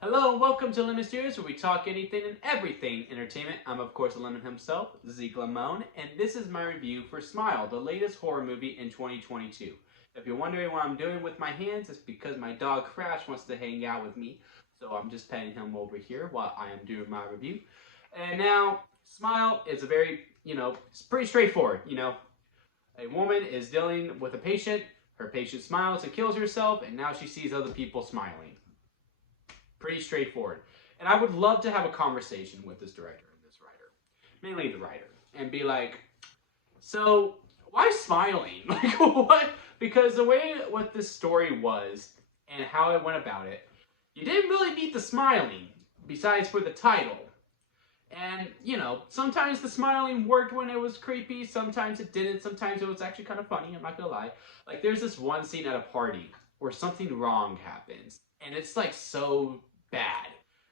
Hello and welcome to Lemon Studios, where we talk anything and everything entertainment. I'm of course Lemon himself, Zeke Lamone, and this is my review for Smile, the latest horror movie in 2022. If you're wondering what I'm doing with my hands, it's because my dog Crash wants to hang out with me, so I'm just petting him over here while I am doing my review. And now, Smile is a very, it's pretty straightforward. A woman is dealing with a patient, her patient smiles and kills herself, and now she sees other people smiling. Pretty straightforward. And I would love to have a conversation with this director and this writer, mainly the writer, and be like, so why smiling? Like what? Because the way what this story was and how it went about it, you didn't really need the smiling, besides for the title. And, sometimes the smiling worked when it was creepy, sometimes it didn't, sometimes it was actually kind of funny, I'm not gonna lie. Like, there's this one scene at a party where something wrong happens, and it's like so bad.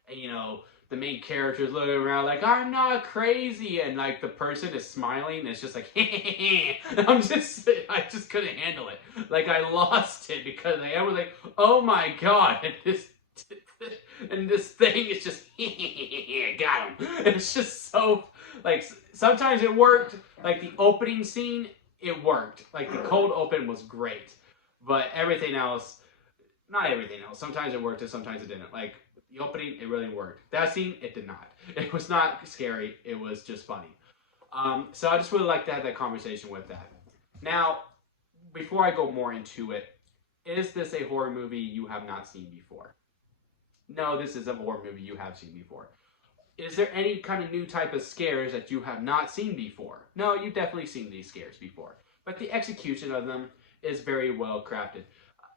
And, the main character is looking around like, I'm not crazy, and like the person is smiling, and it's just like, I just couldn't handle it. Like, I lost it because I was like, oh my god, and this thing is just got him. It's just so like sometimes it worked. Like the opening scene, it worked. Like the cold open was great, but everything else, not everything else. Sometimes it worked and sometimes it didn't. Like the opening, it really worked. That scene, it did not. It was not scary. It was just funny. So I just really like to have that conversation with that. Now, before I go more into it, is this a horror movie you have not seen before? No, this is a horror movie you have seen before. Is there any kind of new type of scares that you have not seen before? No, you've definitely seen these scares before. But the execution of them is very well crafted.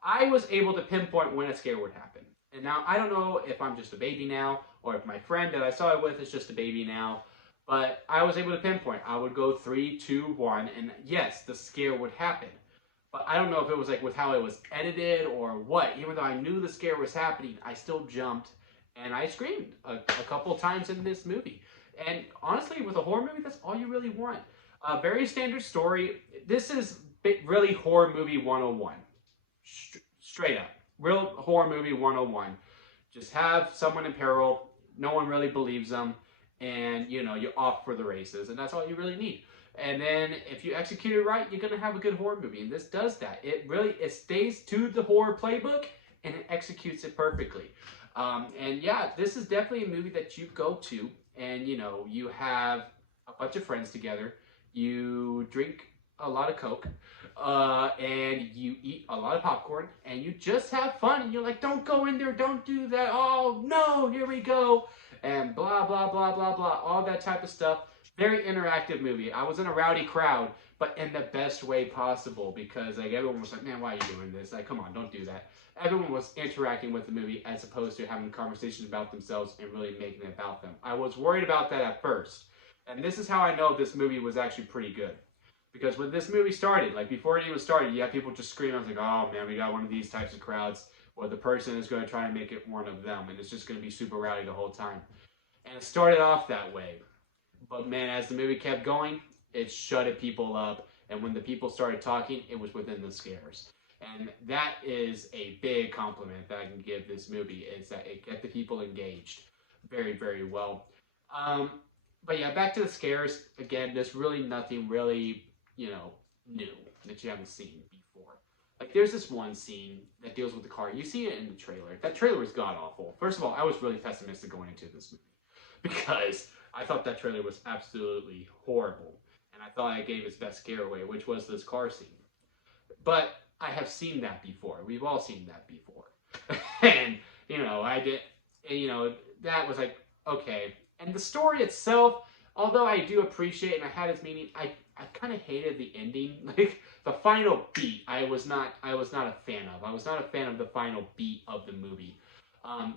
I was able to pinpoint when a scare would happen. And now, I don't know if I'm just a baby now, or if my friend that I saw it with is just a baby now, but I was able to pinpoint. I would go 3, 2, 1, and yes, the scare would happen. But I don't know if it was like with how it was edited or what. Even though I knew the scare was happening, I still jumped and I screamed a couple times in this movie. And honestly, with a horror movie, that's all you really want. Very standard story. This is really horror movie 101. Straight up. Real horror movie 101. Just have someone in peril. No one really believes them. And, you're off for the races. And that's all you really need. And then if you execute it right, you're gonna have a good horror movie. And this does that. It stays to the horror playbook and it executes it perfectly. And yeah, this is definitely a movie that you go to and you have a bunch of friends together. You drink a lot of Coke, and you eat a lot of popcorn, and you just have fun. And you're like, don't go in there, don't do that. Oh no, here we go, and blah blah blah blah blah, all that type of stuff. Very interactive movie. I was in a rowdy crowd, but in the best way possible because like everyone was like, "Man, why are you doing this? Like, come on, don't do that." Everyone was interacting with the movie as opposed to having conversations about themselves and really making it about them. I was worried about that at first, and this is how I know this movie was actually pretty good. Because when this movie started, like before it even started, you had people just screaming. I was like, "Oh man, we got one of these types of crowds where the person is going to try and make it one of them, and it's just going to be super rowdy the whole time." And it started off that way. But man, as the movie kept going, it shutted people up. And when the people started talking, it was within the scares. And that is a big compliment that I can give this movie, is that it kept the people engaged very, very well. Um, but yeah, back to the scares. Again, there's really nothing really, new that you haven't seen before. Like there's this one scene that deals with the car. You see it in the trailer. That trailer is god awful. First of all, I was really pessimistic going into this movie because I thought that trailer was absolutely horrible. And I thought it gave its best scare away, which was this car scene. But I have seen that before. We've all seen that before. And, I did, and, that was like, okay. And the story itself, although I do appreciate and I had its meaning, I kind of hated the ending. Like the final beat, I was not a fan of. I was not a fan of the final beat of the movie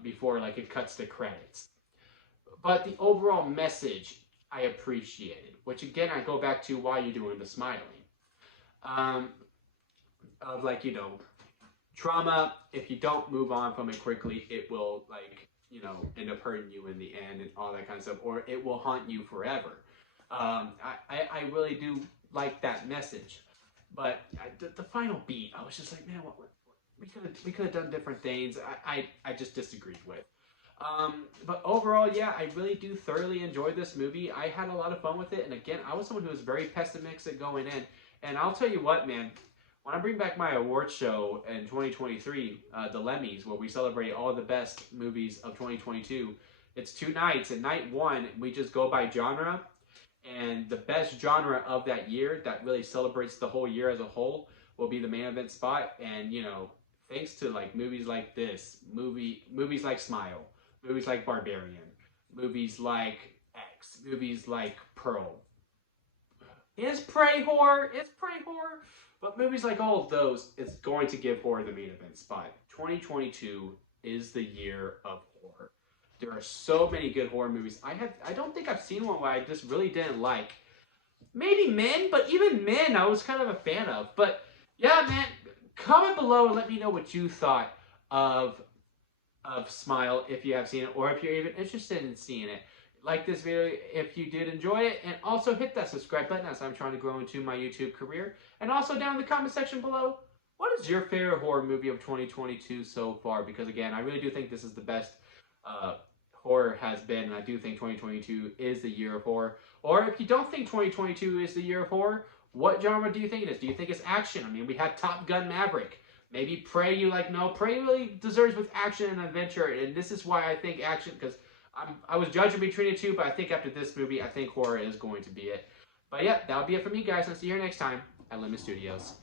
before like it cuts to credits. But the overall message I appreciated, which again I go back to why you're doing the smiling. Um, of like, trauma, if you don't move on from it quickly, it will like, end up hurting you in the end and all that kind of stuff, or it will haunt you forever. I really do like that message. But the final beat, I was just like, man, we could have done different things. I just disagreed with. But overall, yeah, I really do thoroughly enjoy this movie. I had a lot of fun with it, and again, I was someone who was very pessimistic going in. And I'll tell you what, man, when I bring back my awards show in 2023, the Lemmys, where we celebrate all the best movies of 2022, it's 2 nights. And night one, we just go by genre, and the best genre of that year that really celebrates the whole year as a whole will be the main event spot. And you know, thanks to like movies like this, movies like Smile, movies like Barbarian, movies like X, movies like Pearl. Is Prey horror? Is Prey horror? But movies like all of those, it's going to give horror the main event spot. 2022 is the year of horror. There are so many good horror movies. I don't think I've seen one where I just really didn't like. Maybe Men, but even Men I was kind of a fan of. But yeah, man, comment below and let me know what you thought of Smile if you have seen it, or if you're even interested in seeing it. Like this video if you did enjoy it, and also hit that subscribe button as I'm trying to grow into my YouTube career. And also down in the comment section below, what is your favorite horror movie of 2022 so far? Because again, I really do think this is the best horror has been, and I do think 2022 is the year of horror. Or if you don't think 2022 is the year of horror, what genre do you think it is? Do you think it's action? I mean, we had Top Gun Maverick. Maybe Prey, you like, no, Prey really deserves with action and adventure, and this is why I think action, because I was judging between the two, but I think after this movie, I think horror is going to be it. But yeah, that'll be it for me, guys. I'll see you here next time at Lemon Studios.